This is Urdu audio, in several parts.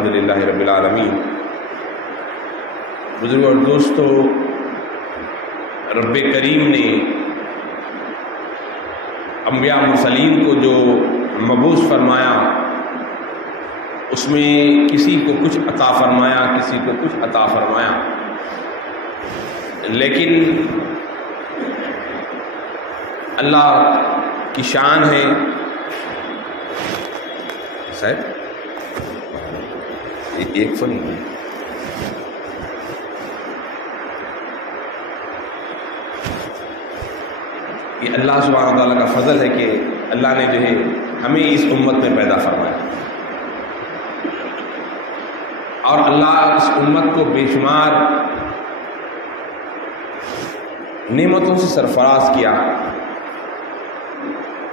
الحمدللہ رب العالمین۔ بزرگ اور دوستو، رب کریم نے انبیاء مرسلین کو جو مبعوث فرمایا اس میں کسی کو کچھ عطا فرمایا، کسی کو کچھ عطا فرمایا، لیکن اللہ کی شان ہے صاحب ایک فن یہ اللہ سبحانہ تعالیٰ کا فضل ہے کہ اللہ نے جو ہے ہمیں اس امت میں پیدا فرمایا، اور اللہ اس امت کو بے شمار نعمتوں سے سرفراز کیا۔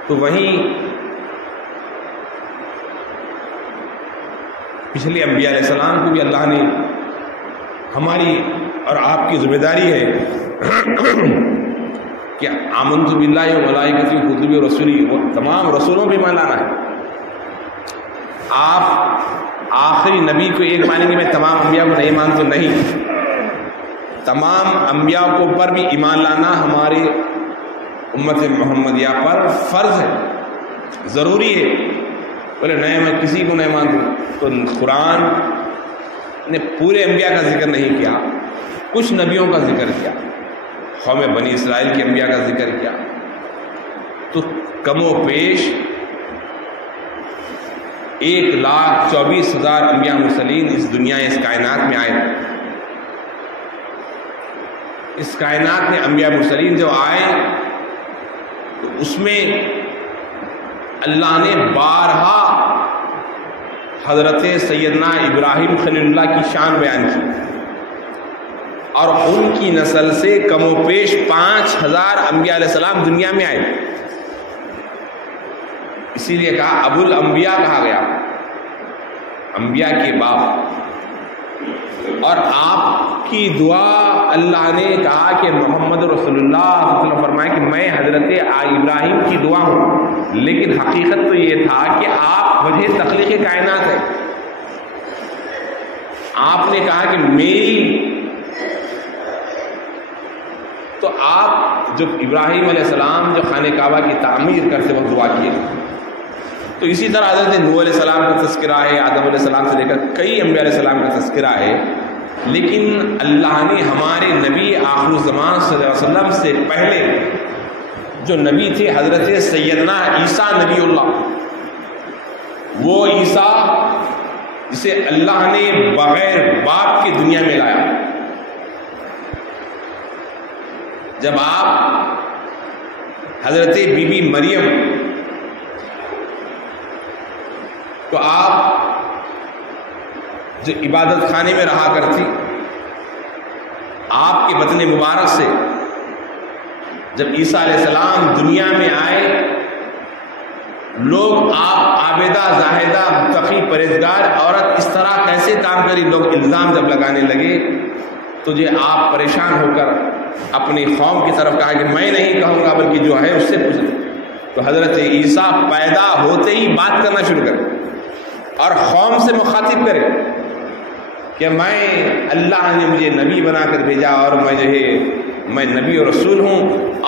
تو وہیں پچھلے انبیاء علیہ السلام کو بھی اللہ نے، ہماری اور آپ کی ذمہ داری ہے کہ آمنت باللہ و ملائکتہ و کتبہ و رسولی، وہ تمام رسولوں پہ ایمان لانا ہے۔ آپ آخری نبی کو ایک مانیں گے، میں تمام انبیاء کو نہیں مانتا، نہیں، تمام انبیاء کو پر بھی ایمان لانا ہماری امت محمدیہ پر فرض ہے، ضروری ہے۔ بولے نہیں میں کسی کو نہیں مانتا، تو قرآن نے پورے انبیاء کا ذکر نہیں کیا، کچھ نبیوں کا ذکر کیا، قوم بنی اسرائیل کے انبیاء کا ذکر کیا، تو کم و بیش 1,24,000 انبیاء مرسلین اس دنیا اس کائنات میں آئے۔ اس کائنات میں انبیاء مرسلین جو آئے تو اس میں اللہ نے 12 حضرت سیدنا ابراہیم خلیل اللہ کی شان بیان کی، اور ان کی نسل سے کم و بیش 5,000 انبیاء علیہ السلام دنیا میں آئے۔ اسی لیے کہا ابو الانبیاء کہا گیا، انبیاء کے باپ۔ اور آپ کی دعا اللہ نے کہا کہ محمد رسول اللہ صلی اللہ علیہ وسلم فرمائے کہ میں حضرت ابراہیم کی دعا ہوں، لیکن حقیقت تو یہ تھا کہ آپ وجہ تخلیق کائنات ہے۔ آپ نے کہا کہ میری، تو آپ جب ابراہیم علیہ السلام جو خانہ کعبہ کی تعمیر کرتے وقت دعا کیے، تو اسی طرح حضرت نوح علیہ السلام کا تذکرہ ہے، آدم علیہ السلام سے لے کر کئی انبیاء علیہ السلام کا تذکرہ ہے، لیکن اللہ نے ہمارے نبی آخر الزمان صلی اللہ علیہ وسلم سے پہلے جو نبی تھے حضرت سیدنا عیسیٰ نبی اللہ، وہ عیسیٰ جسے اللہ نے بغیر باپ کے دنیا میں لایا۔ جب آپ حضرت بی بی مریم، تو آپ جو عبادت خانے میں رہا کرتی، آپ کے بطن مبارک سے جب عیسیٰ علیہ السلام دنیا میں آئے، لوگ آپ عابدہ زاہدہ متقی پرہیزگار عورت اس طرح کیسے کام کری، لوگ الزام جب لگانے لگے تو آپ پریشان ہو کر اپنی قوم کی طرف کہا کہ میں نہیں کہوں گا بلکہ جو ہے اس سے پوچھ لیں۔ تو حضرت عیسیٰ پیدا ہوتے ہی بات کرنا شروع کرے اور قوم سے مخاطب کرے کہ میں، اللہ نے مجھے نبی بنا کر بھیجا، اور میں نبی اور رسول ہوں،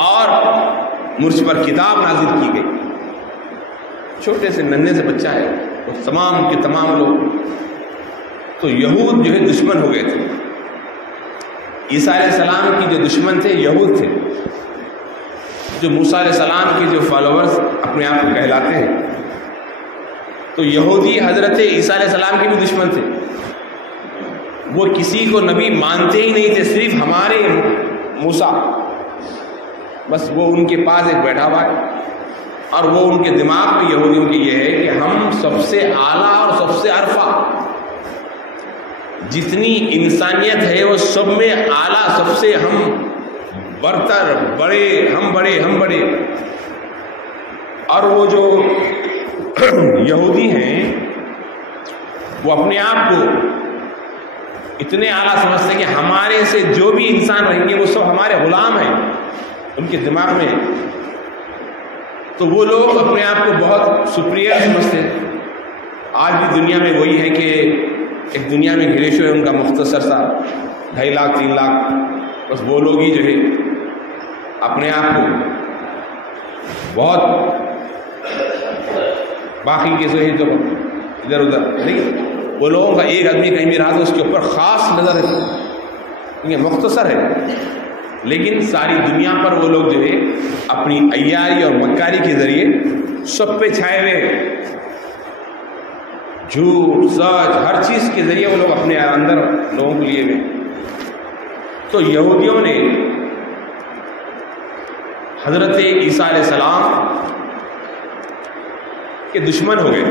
اور مجھ پر کتاب نازل کی گئی۔ چھوٹے سے ننھے سے بچہ ہے، وہ تمام کے تمام لوگ تو یہود جو ہے دشمن ہو گئے تھے۔ عیسیٰ علیہ السلام کی جو دشمن تھے یہود تھے، جو موسیٰ علیہ السلام کے جو فالوورز اپنے آپ کو کہلاتے ہیں، تو یہودی حضرت عیسیٰ علیہ السلام کے بھی دشمن تھے۔ وہ کسی کو نبی مانتے ہی نہیں تھے، صرف ہمارے موسیٰ، بس وہ ان کے پاس ایک بیٹھا ہوا ہے، اور وہ ان کے دماغ میں یہودیوں کی یہ ہے کہ ہم سب سے اعلیٰ اور سب سے عرفہ، جتنی انسانیت ہے وہ سب میں اعلیٰ، سب سے ہم برتر، بڑے، ہم بڑے۔ اور وہ جو یہودی ہیں وہ اپنے آپ کو اتنے اعلیٰ سمجھتے ہیں کہ ہمارے سے جو بھی انسان رہیں گے وہ سب ہمارے غلام ہیں، ان کے دماغ میں تو وہ لوگ اپنے آپ کو بہت سپریئر سمجھتے ہیں۔ آج بھی دنیا میں وہی ہے کہ ایک دنیا میں گھرے ہوئے ان کا مختصر سا 2.5 لاکھ 3 لاکھ، بس وہ لوگ ہی جو ہے اپنے آپ کو بہت، باقی کے جو ہے جو ادھر ادھر نہیں، وہ لوگوں کا ایک آدمی کہیں بھی رہا تو اس کے اوپر خاص نظر ہے، یہ مختصر ہے، لیکن ساری دنیا پر وہ لوگ جو ہے اپنی عیاری اور مکاری کے ذریعے سب پہ چھائے ہوئے، جھوٹ سچ ہر چیز کے ذریعے وہ لوگ اپنے اندر لوگوں کو لیے ہوئے۔ تو یہودیوں نے حضرت عیسیٰ علیہ السلام کے دشمن ہو گئے،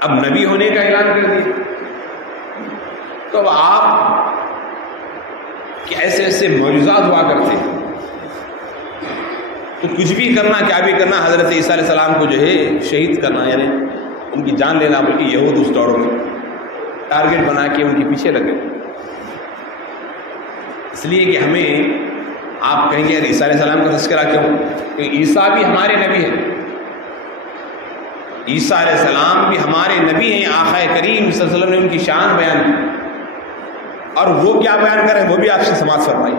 اب نبی ہونے کا اعلان کر دیا، تو اب آپ کہ ایسے ایسے معجزات ہوا کرتے تو کچھ بھی کرنا کیا بھی کرنا حضرت عیسیٰ علیہ السلام کو جو ہے شہید کرنا، یعنی ان کی جان لینا، بلکہ یہود اس دور میں ٹارگٹ بنا کے ان کے پیچھے لگے، اس لیے کہ ہمیں آپ کہیں گے یار عیسیٰ علیہ السلام کا تذکرہ کیوں، کیونکہ عیسیٰ بھی ہمارے نبی ہیں، عیسیٰ علیہ السلام بھی ہمارے نبی ہیں، آقا کریم صلی اللہ علیہ وسلم نے ان کی شان بیان کی، اور وہ کیا بیان کریں وہ بھی آپ سے سماعت فرمائی۔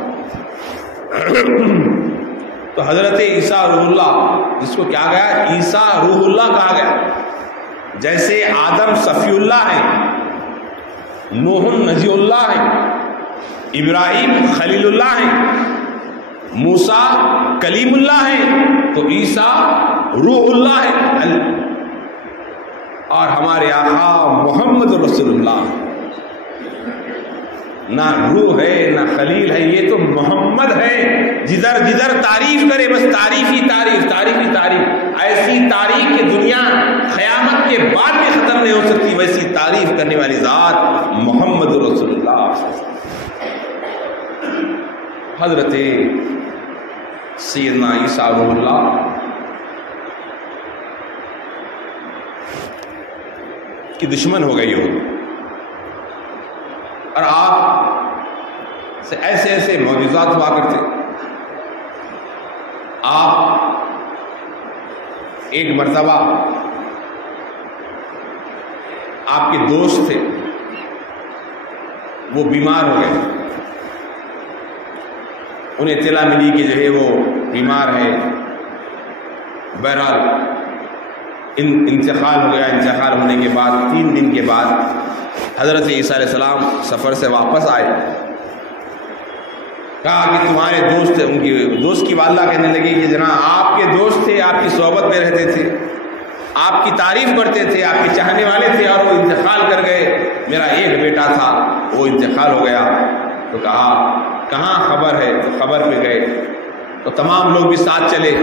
تو حضرت عیسیٰ روح اللہ، جس کو کیا گیا عیسیٰ روح اللہ کہا گیا، جیسے آدم صفی اللہ ہیں، نوح نجی اللہ ہیں، ابراہیم خلیل اللہ ہیں، موسیٰ کلیم اللہ ہیں، تو عیسیٰ روح اللہ ہے، اور ہمارے آقا محمد رسول اللہ نہ روح ہے نہ خلیل ہے، یہ تو محمد ہے، جدھر جدھر تعریف کرے بس تعریف ہی تعریف، تعریف ہی تعریف، ایسی تعریف کہ دنیا قیامت کے بعد بھی ختم نہیں ہو سکتی، ویسی تعریف کرنے والی ذات محمد رسول اللہ۔ حضرت سیدنا عیسیٰ روح اللہ کی دشمن ہو گئی ہو، اور آپ سے ایسے ایسے معجزات ہوا کرتے۔ آپ ایک مرتبہ آپ کے دوست تھے، وہ بیمار ہو گئے، انہیں اطلاع ملی کہ جو ہے وہ بیمار ہے، بہرحال انتقال ہو گیا۔ انتقال ہونے کے بعد 3 دن کے بعد حضرت عیسیٰ علیہ السلام سفر سے واپس آئے، کہا کہ تمہارے دوست تھے، ان کی دوست کی والدہ کہنے لگی کہ جناب آپ کے دوست تھے، آپ کی صحبت میں رہتے تھے، آپ کی تعریف کرتے تھے، آپ کے چاہنے والے تھے، اور وہ انتقال کر گئے، میرا ایک بیٹا تھا وہ انتقال ہو گیا۔ تو کہا کہاں خبر ہے، تو خبر پہ گئے، تو تمام لوگ بھی ساتھ چلے،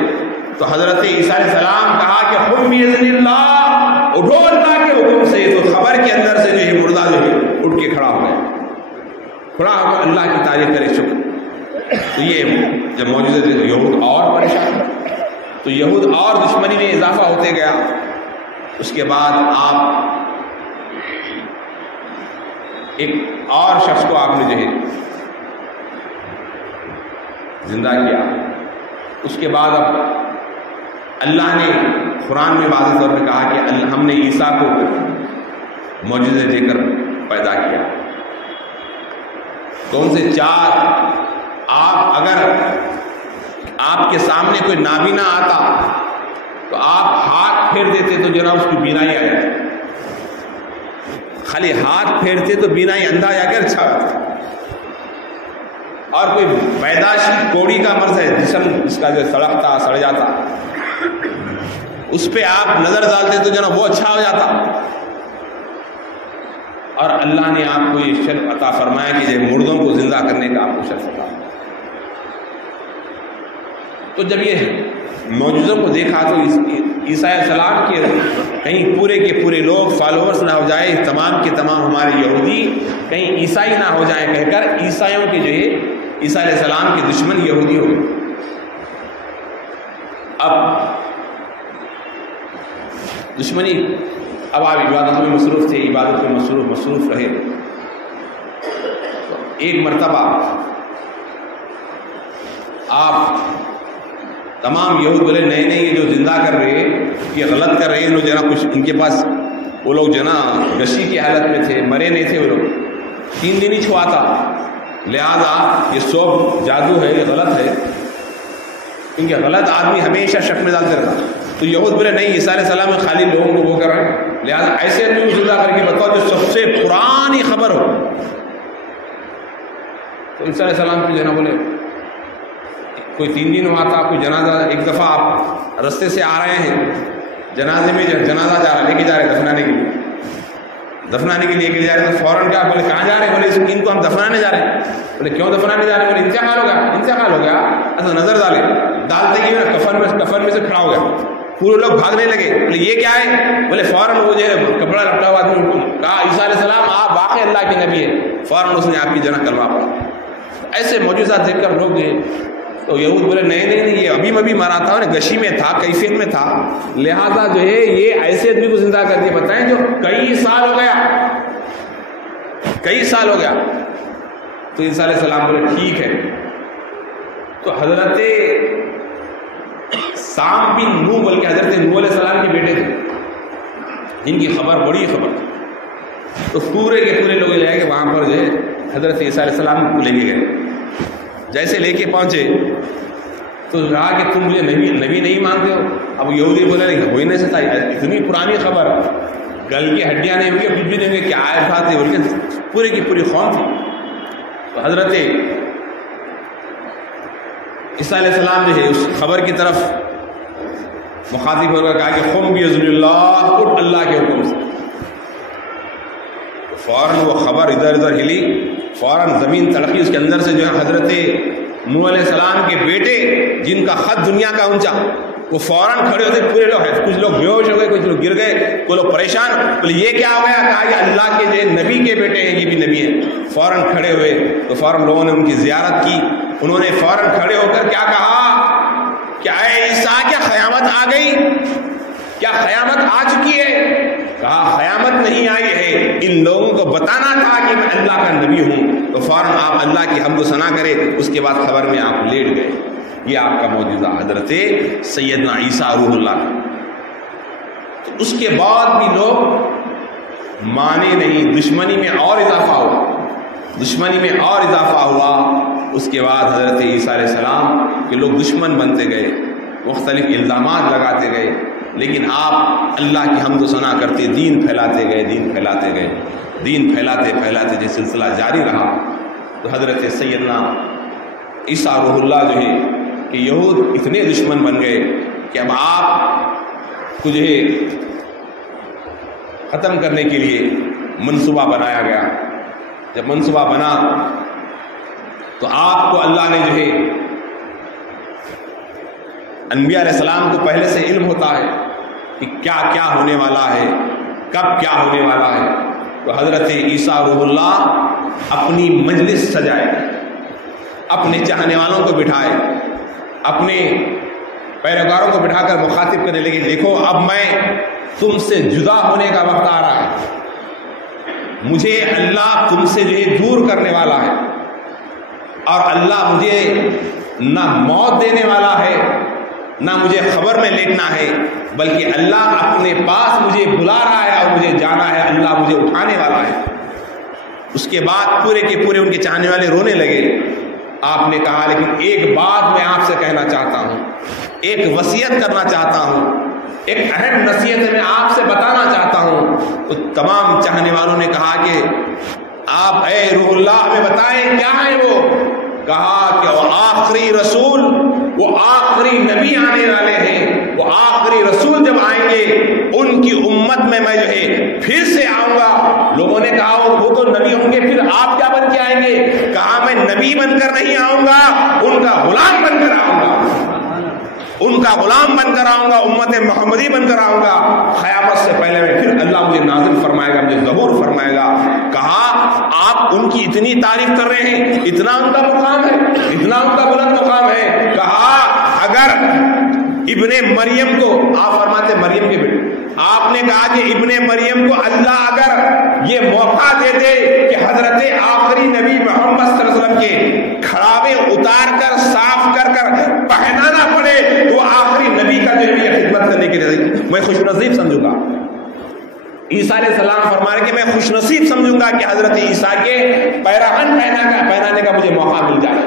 تو حضرت عیسیٰ علیہ السلام کہا کہ قم بإذن اللہ، اٹھو اللہ کے حکم سے، تو خبر کے اندر سے جو ہے مردہ جو ہے اٹھ کے کھڑا ہو گیا، کھڑا ہو کر اللہ کی تعریف کرے، شکر۔ تو یہ جب معجزے تھے تو یہود اور پریشان، تو یہود اور دشمنی میں اضافہ ہوتے گیا۔ اس کے بعد آپ ایک اور شخص کو آپ نے جو ہے زندہ کیا، اس کے بعد اب اللہ نے قرآن میں واضح طور پہ کہا کہ ہم نے عیسیٰ کو معجزے دے کر پیدا کیا۔ کون سے 4؟ آپ اگر آپ کے سامنے کوئی نابینا آتا تو آپ ہاتھ پھیر دیتے تو جناب اس کی بینائی آ جاتی، خالی ہاتھ پھیرتے تو بینائی اندھا جا کر چھا جاتا۔ اور کوئی پیدائشی کوڑی کا مرض ہے، جسم اس کا جو سڑکتا سڑ جاتا، اس پہ آپ نظر ڈالتے تو جناب وہ اچھا ہو جاتا۔ اور اللہ نے آپ کو یہ شرف عطا فرمایا کہ یہ مردوں کو زندہ کرنے کا آپ کو شرف عطا۔ تو جب یہ معجزوں کو دیکھا تو عیسیٰ علیہ السلام کے کہیں پورے کے پورے لوگ فالوورز نہ ہو جائے، تمام کے تمام ہمارے یہودی کہیں عیسائی نہ ہو جائیں کہہ کر عیسائیوں کے جو ہے عیسیٰ علیہ السلام کے دشمن یہودی ہو گئے۔ اب دشمنی، اب آپ عبادت میں مصروف تھے، عبادت میں مصروف رہے۔ ایک مرتبہ آپ تمام یہود بولے نہیں نہیں، یہ جو زندہ کر رہے ہیں یہ غلط کر رہے ہیں، انہوں ذرا کچھ ان کے پاس وہ لوگ جو نا غشی کی حالت میں تھے, مرے نہیں تھے وہ لوگ, 3 دن ہی چھوا تھا, لہذا یہ سب جادو ہے, یہ غلط ہے, کیونکہ غلط آدمی ہمیشہ شک میں ڈالتے رہتا. تو یہود بولے نہیں, عیسیٰ علیہ السلام میں خالی لوگوں کو وہ کر رہے ہیں, لہذا ایسے آدمی کو زندہ کر کے بتاؤ جو سب سے پرانی خبر ہو. تو عیسیٰ علیہ السلام کو جو ہے نا بولے کوئی 3 دن ہوا تھا, کوئی جنازہ, ایک دفعہ آپ رستے سے آ رہے ہیں, جنازے میں جنازہ جا رہا لے کے جا رہے دفنانے کے لیے, دفنانے کے لیے جا رہے ہیں, تو فوراً کیا بولے کہاں جا رہے ہیں, بولے ان کو ہم دفنانے جا رہے ہیں. بولے کیوں دفنانے جا رہے ہیں, بولے انتقال ہو گیا, انتقال ہو گیا. ایسا نظر ڈالے, ڈالتے ہی کفن میں سے کھڑا ہو گیا, پورے لوگ بھاگنے لگے. بولے یہ کیا ہے, بولے فوراً وہ جو ہے کپڑا لپٹا ہوا آدمی کہا عیسیٰ علیہ السلام آپ واقعی اللہ کے نبی ہے, فوراً اس نے آپ کی جنہ کلمہ پڑھا. ایسے معجزات دیکھ کر لوگ جو تو یہود بولے نہیں یہ ابھی مرا تھا, غشی میں تھا, کیفیت میں تھا, لہذا جو ہے یہ ایسے آدمی کو زندہ کر کے بتائیں جو کئی سال ہو گیا. تو عیسیٰ علیہ السلام بولے ٹھیک ہے. تو حضرت سام بن نوح بلکہ حضرت نوح علیہ السلام کے بیٹے تھے, جن کی خبر بڑی خبر تھی. تو پورے کے پورے لوگ لے گئے وہاں پر جو ہے حضرت عیسیٰ علیہ السلام کو لے کے گئے. جیسے لے کے پہنچے تو کہا کہ تم مجھے نبی نہیں مانتے ہو. اب یہودی بولے نہیں, ہو ہی نہیں سکتا, اتنی پرانی خبر, گل کی ہڈیاں نہیں ہوئی, کچھ بھی نہیں ہوئی, کیا آئے تھا بول کے پورے کی پوری قوم تھی. تو حضرت عیسیٰ علیہ السلام جو ہے اس خبر کی طرف مخاطب ہو کر کہا کہ قم بإذن اللہ, اٹھ اللہ کے حکم سے. فوراً وہ خبر ادھر ادھر ہلی, فوراً زمین تڑکی, اس کے اندر سے جو ہے حضرت نوح علیہ السلام کے بیٹے جن کا خط دنیا کا اونچا, وہ فوراً کھڑے ہوتے, پورے لوگ ہیں, کچھ لوگ بے ہوش ہو گئے, کچھ لوگ گر گئے, کوئی لوگ پریشان. بولے یہ کیا ہو گیا, کہا یہ اللہ کے جو نبی کے بیٹے ہیں, یہ بھی نبی ہیں. فوراً کھڑے ہوئے, تو فوراً لوگوں نے ان کی زیارت کی. انہوں نے فوراً کھڑے ہو کر کیا کہا کہ اے عیسیٰ کیا قیامت آ گئی, کیا قیامت آ چکی ہے؟ کہا قیامت نہیں آئی ہے, ان لوگوں کو بتانا تھا کہ میں اللہ کا نبی ہوں. تو فوراً آپ اللہ کی حمد و ثنا کرے. اس کے بعد خبر میں آپ لیٹ گئے. یہ آپ کا معجزہ حضرت سیدنا عیسیٰ روح اللہ. تو اس کے بعد بھی لوگ مانے نہیں, دشمنی میں اور اضافہ ہوا. اس کے بعد حضرت عیسیٰ علیہ السلام کے لوگ دشمن بنتے گئے, مختلف الزامات لگاتے گئے, لیکن آپ اللہ کی حمد و ثنا کرتے, دین پھیلاتے گئے. دین پھیلاتے جو سلسلہ جاری رہا. تو حضرت سیدنا عیسیٰ روح اللہ جو ہے کہ یہود اتنے دشمن بن گئے کہ اب آپ کو جو ہے ختم کرنے کے لیے منصوبہ بنایا گیا. جب منصوبہ بنا تو آپ کو اللہ نے جو ہے, انبیاء علیہ السلام کو پہلے سے علم ہوتا ہے کہ کیا ہونے والا ہے, کب کیا ہونے والا ہے. تو حضرت عیسیٰ روح اللہ اپنی مجلس سجائے, اپنے چاہنے والوں کو بٹھائے, اپنے پیروکاروں کو بٹھا کر مخاطب کرنے لگے, دیکھو اب میں تم سے جدا ہونے کا وقت آ رہا ہے, مجھے اللہ تم سے جو ہے دور کرنے والا ہے, اور اللہ مجھے نہ موت دینے والا ہے, نہ مجھے خبر میں لیٹنا ہے, بلکہ اللہ اپنے پاس مجھے بلا رہا ہے اور مجھے جانا ہے, اللہ مجھے اٹھانے والا ہے. اس کے بعد پورے کے پورے ان کے چاہنے والے رونے لگے. آپ نے کہا لیکن ایک بات میں آپ سے کہنا چاہتا ہوں, ایک وصیت کرنا چاہتا ہوں, ایک اہم نصیحت میں آپ سے بتانا چاہتا ہوں. تو تمام چاہنے والوں نے کہا کہ آپ اے روح اللہ ہمیں بتائیں کیا ہے وہ. کہا کہ وہ آخری رسول, وہ آخری نبی آنے والے ہیں, وہ آخری رسول جب آئیں گے ان کی امت میں جو ہے پھر سے آؤں گا. لوگوں نے کہا وہ تو نبی ہوں گے, پھر آپ کیا بن کے آئیں گے؟ کہا میں نبی بن کر نہیں آؤں گا, ان کا غلام بن کر آؤں گا, امت محمدی بن کر آؤں گا. قیامت سے پہلے میں پھر اللہ مجھے نازل فرمائے گا, مجھے ظہور فرمائے گا. کہا آپ ان کی اتنی تعریف کر رہے ہیں, اتنا ان کا مقام ہے, اتنا ان کا بلند مقام ہے. کہا اگر ابن مریم کو, آپ فرماتے مریم کے بیٹے, آپ نے کہا کہ ابن مریم کو اللہ اگر یہ موقع دے دے کہ حضرت آخری نبی محمد صلی اللہ علیہ وسلم کے کھڑاوے اتار کر صاف کر پہنانا پڑے تو وہ آخری نبی کا جو ہے خدمت کرنے کے لیے میں خوش نصیب سمجھوں گا. عیسیٰ عیسیٰ علیہ السلام فرما رہے کہ میں خوش نصیب سمجھوں گا کہ حضرت عیسیٰ کے پیراہن پہنانے کا مجھے موقع مل جائے.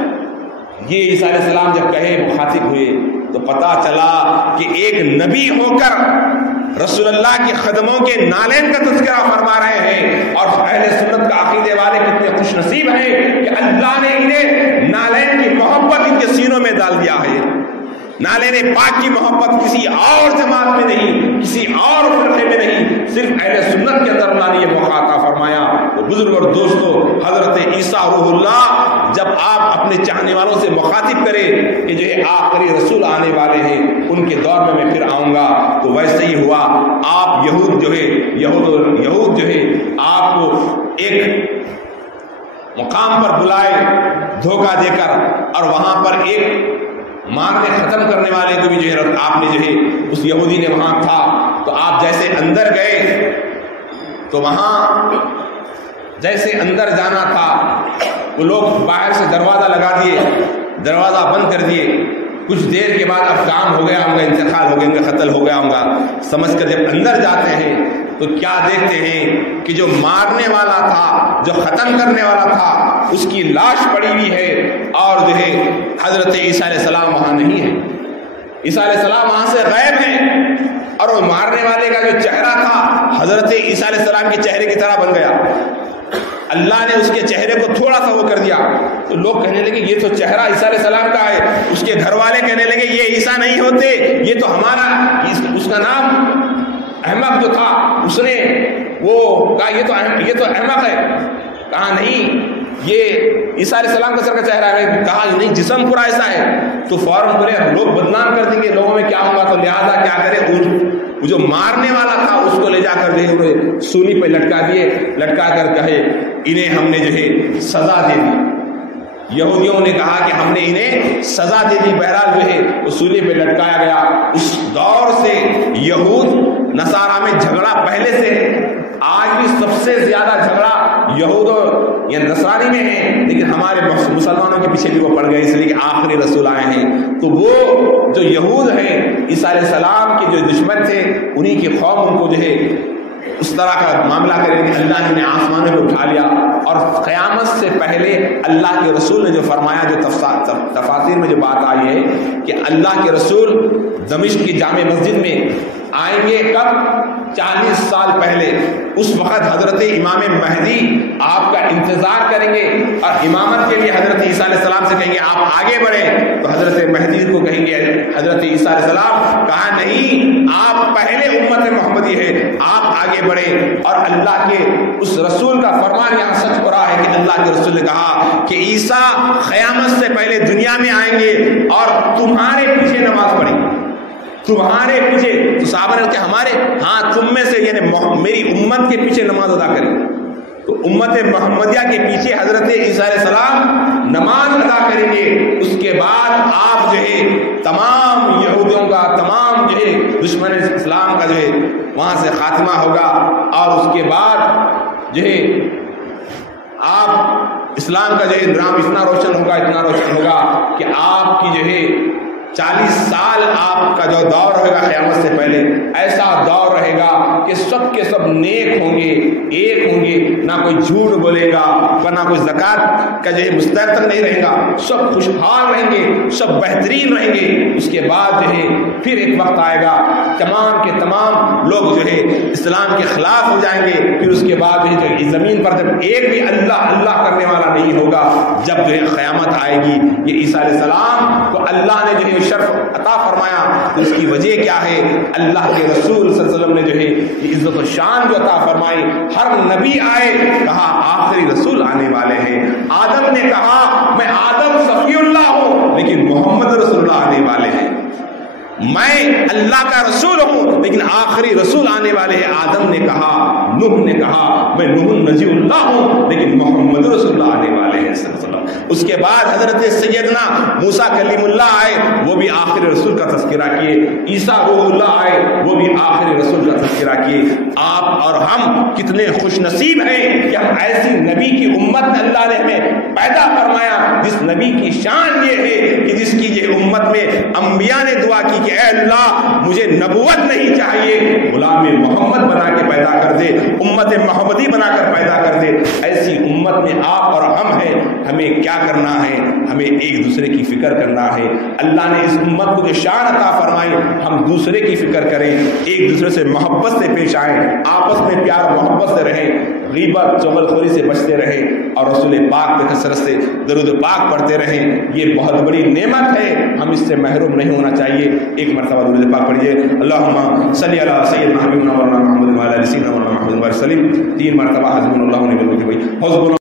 یہ عیسیٰ علیہ السلام جب کہے مخاطب ہوئے تو پتا چلا کہ ایک نبی ہو کر رسول اللہ کے قدموں کے نالین کا تذکرہ فرما رہے ہیں. اور اہل سنت کا عقیدے والے کتنے خوش نصیب ہیں کہ اللہ نے انہیں نالین کی محبت ان کے سینوں میں ڈال دیا ہے. نالین پاک کی محبت کسی اور جماعت میں نہیں, کسی اور فرقے میں نہیں, صرف اہل سنت کے اندر اللہ نے یہ موقع عطا فرمایا. تو بزرگ اور دوستو, حضرت عیسیٰ روح اللہ جب آپ اپنے چاہنے والوں سے مخاطب کرے کہ جو ہے آخری رسول آنے والے ہیں, ان کے دور میں پھر آؤں گا, تو ویسے ہی ہوا. آپ یہود جو ہے آپ کو ایک مقام پر بلائے دھوکہ دے کر, اور وہاں پر ایک مارنے ختم کرنے والے کو بھی جو ہے آپ نے جو ہے اس یہودی نے وہاں تھا, تو آپ جیسے اندر گئے تو وہاں جیسے اندر جانا تھا وہ لوگ باہر سے دروازہ لگا دیے, دروازہ بند کر دیے. کچھ دیر کے بعد اب کام ہو گیا ہوں گا, انتقال ہو گیا ہوں گا, قتل ہو گیا ہوں گا سمجھ کر جب اندر جاتے ہیں تو کیا دیکھتے ہیں کہ جو مارنے والا تھا, جو ختم کرنے والا تھا, اس کی لاش پڑی ہوئی ہے, اور جو ہے حضرت عیسیٰ علیہ السلام وہاں نہیں ہے. عیسیٰ علیہ السلام وہاں سے غائب ہیں, اور وہ مارنے والے کا جو چہرہ تھا حضرت عیسیٰ علیہ السلام کے چہرے کی طرح بن گیا. اللہ نے اس کے چہرے کو تھوڑا سا وہ کر دیا, تو لوگ کہنے لگے یہ تو چہرہ عیسیٰ علیہ السلام کا ہے. اس کے گھر والے کہنے لگے یہ عیسیٰ نہیں ہوتے, یہ تو ہمارا, اس کا نام احمق جو تھا اس نے وہ کہا یہ تو احمق ہے. کہا نہیں, یہ عیسیٰ علیہ السلام کا سر کا چہرہ ہے. کہا نہیں, جسم پورا ایسا ہے. تو فوراً بولے لوگ بدنام کر دیں گے, لوگوں میں کیا ہوگا, تو لہٰذا کیا کرے, وہ جو مارنے والا تھا اس کو لے جا کر جو ہے سولی پہ لٹکا دیے, لٹکا کر کہے انہیں ہم نے جو ہے سزا دے دی. یہودیوں نے کہا کہ ہم نے انہیں سزا دے دی. بہرحال جو ہے وہ سولی پہ لٹکایا گیا. اس دور سے یہود نصارہ میں جھگڑا پہلے سے, آج بھی سب سے زیادہ جھگڑا یہود یا نصرانی میں ہے, لیکن ہمارے مسلمانوں کے پیچھے بھی وہ پڑ گئے اس لیے کہ آخری رسول آئے ہیں. تو وہ جو یہود ہیں عیسیٰ علیہ السلام کے جو دشمن تھے, انہی کی قوم ان کو جو ہے اس طرح کا معاملہ کریں کہ اللہ نے انہیں آسمانوں پہ اٹھا لیا. اور قیامت سے پہلے اللہ کے رسول نے جو فرمایا, جو تفاسیر میں جو بات آئی ہے کہ اللہ کے رسول دمشق کی جامع مسجد میں آئیں گے کب, 40 سال پہلے. اس وقت حضرت امام مہدی آپ کا انتظار کریں گے, اور امامت کے لیے حضرت عیسیٰ علیہ السلام سے کہیں گے آپ آگے بڑھیں. تو حضرت مہدی کو کہیں گے حضرت عیسیٰ علیہ السلام, کہا نہیں, آپ پہلے امت محمدی ہے, آپ آگے بڑھیں. اور اللہ کے اس رسول کا فرمان یہاں سچ ہو رہا ہے کہ اللہ کے رسول نے کہا کہ عیسیٰ قیامت سے پہلے دنیا میں آئیں گے اور تمہارے پیچھے نماز پڑھیں گے, تمہارے پیچھے. تو صحابہ نے کہا ہمارے, ہاں تم میں سے, یعنی میری امت کے پیچھے نماز ادا کریں. تو امت محمدیہ کے پیچھے حضرت عیسیٰ علیہ السلام نماز ادا کریں گے. اس کے بعد آپ جو ہے تمام یہودیوں کا, تمام جو ہے دشمن اسلام کا جو ہے وہاں سے خاتمہ ہوگا. اور اس کے بعد جو ہے آپ اسلام کا جو ہے نام اتنا روشن ہوگا کہ آپ کی جو ہے 40 سال آپ کا جو دور رہے گا قیامت سے پہلے, ایسا دور رہے گا کہ سب کے سب نیک ہوں گے, ایک ہوں گے, نہ کوئی جھوٹ بولے گا, نہ کوئی زکوٰۃ کا جو ہے مستحق نہیں رہے گا, سب خوشحال رہیں گے, سب بہترین رہیں گے. اس کے بعد جو ہے پھر ایک وقت آئے گا تمام کے تمام لوگ جو ہے اسلام کے خلاف ہو جائیں گے. پھر اس کے بعد جو ہے زمین پر جب ایک بھی اللہ اللہ کرنے والا نہیں ہوگا, جب جو ہے قیامت آئے گی. یہ عیسیٰ علیہ السلام کو اللہ نے جو ہے شرف عطا فرمایا, تو اس کی وجہ کیا ہے, اللہ کے رسول صلی اللہ علیہ وسلم نے جو ہے یہ عزت و شان جو عطا فرمائی. ہر نبی آئے, کہا آخری رسول آنے والے ہیں. آدم نے کہا میں آدم صفی اللہ ہوں, لیکن محمد رسول اللہ آنے والے ہیں. میں اللہ کا رسول ہوں لیکن آخری رسول آنے والے ہیں. آدم نے کہا, نوح نے کہا میں نوح نجی اللہ ہوں, لیکن محمد رسول اللہ آنے والے ہیں صلی اللہ علیہ وسلم. اس کے بعد حضرت سیدنا موسیٰ کلیم اللہ آئے, وہ بھی آخری رسول کا تذکرہ کیے. عیسیٰ روح اللہ آئے, وہ بھی آخری رسول کا تذکرہ کیے. آپ اور ہم کتنے خوش نصیب ہیں کہ ہم ایسی نبی کی امت اللہ نے ہمیں پیدا فرمایا, جس نبی کی شان یہ ہے کہ جس کی یہ امت میں انبیاء نے دعا کی کہ کہ اے اللہ مجھے نبوت نہیں چاہیے، غلام محمد بنا کے پیدا کر دے، امت محمدی بنا کر پیدا کر دے۔ ایسی امت میں آپ اور ہم ہیں، ہمیں کیا کرنا ہے؟ ہمیں ایک دوسرے کی فکر کرنا ہے۔ اللہ نے اس امت کو جو شان عطا فرمائی، ہم دوسرے کی فکر کریں، ایک دوسرے سے محبت سے پیش آئیں، آپس میں پیار محبت سے رہیں، غیبت چغلخوری سے بچتے رہیں، اور رسول پاک کی کثرت سے درود پاک پڑھتے رہیں۔ یہ بہت بڑی نعمت ہے، ہم اس سے محروم نہیں ہونا چاہیے۔ ایک مرتبہ درود پاک پڑھیے، اللہم صلی علی سیدنا حبیبنا مولانا محمد وعلی آل سیدنا مولانا محمد وسلم، 3 مرتبہ حسبنا اللہ ونعم الوکیل۔